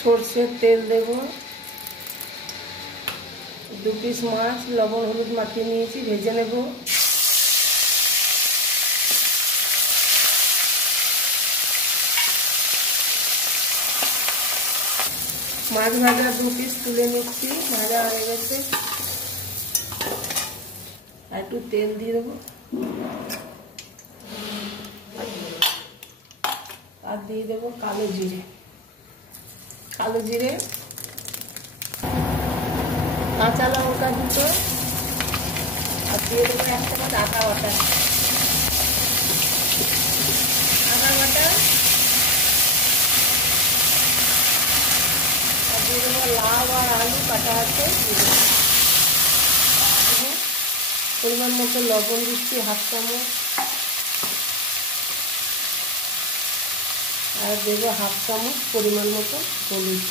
সরষের তেল দেব। 2 পিস মাছ লবণ হলুদ মাখিয়ে নিয়েছি, ভেজে নেব। মাছ ভাজা 2 পিস তুলে নিচ্ছি, ভাজা হয়ে গেছে। আর একটু তেল দিয়ে দেবো, আর দিয়ে দেবো কালো জিরে। কাঁচা লঙ্কা 2টো, আর দিয়ে দেবো 1 চামচ আদা বাটা। আর দিয়ে দেবো লাউ আর আলু কাটা আছে। পরিমাণ মতো লবণ দিচ্ছি 1/2 চামচ, আর দেবো 1/2 চামচ পরিমাণ মতো হলুদ।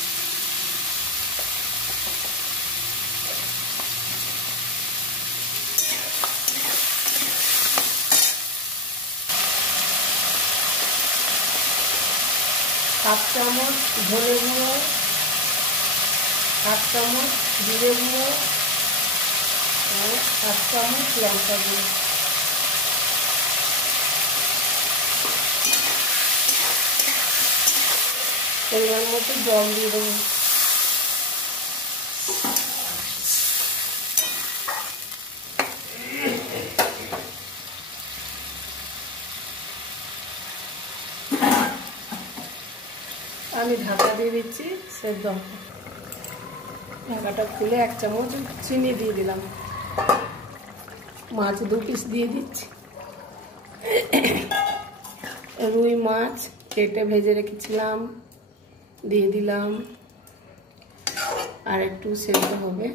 হাফ চামচ ধনে গুঁড়ো, 1/2 চামচ জিরে গুঁড়ো, আর 1/2 চামচ লঙ্কা গুঁড়ো। পরিমাণ মতো জল দিয়ে দেবো। আমি ঢাকা দিয়ে দিচ্ছি, সেদ্ধ হবে। ঢাকাটা খুলে 1 চামচ চিনি দিয়ে দিলাম। মাছ 2 পিস দিয়ে দিচ্ছি। রুই মাছ কেটে ভেজে রেখেছিলাম, দিয়ে দিলাম। আর একটু সেদ্ধ হবে,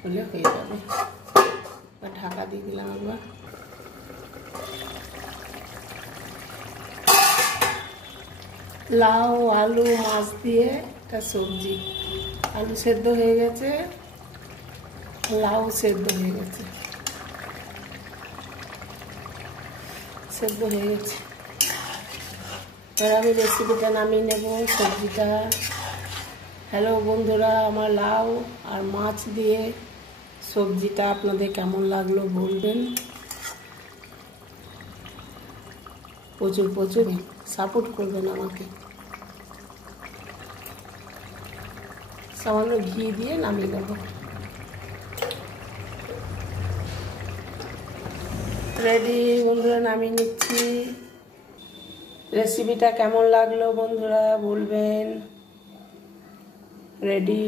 হলে হয়ে যাবে। ঢাকা দিয়ে দিলাম একবার। লাউ আলু মাছ দিয়ে একটা সবজি। আলু সেদ্ধ হয়ে গেছে, লাউ সেদ্ধ হয়ে গেছে, এবার আমি রেসিপিটা নামিয়ে নেব, সবজিটা। হ্যালো বন্ধুরা, আমার লাউ আর মাছ দিয়ে সবজিটা আপনাদের কেমন লাগলো বলবেন। প্রচুর সাপোর্ট করবেন আমাকে। সামান্য ঘি দিয়ে নামিয়ে নেব। রেডি বন্ধুরা, নামিয়ে নিচ্ছি। রেসিপিটা কেমন লাগলো বন্ধুরা বলবেন। রেডি।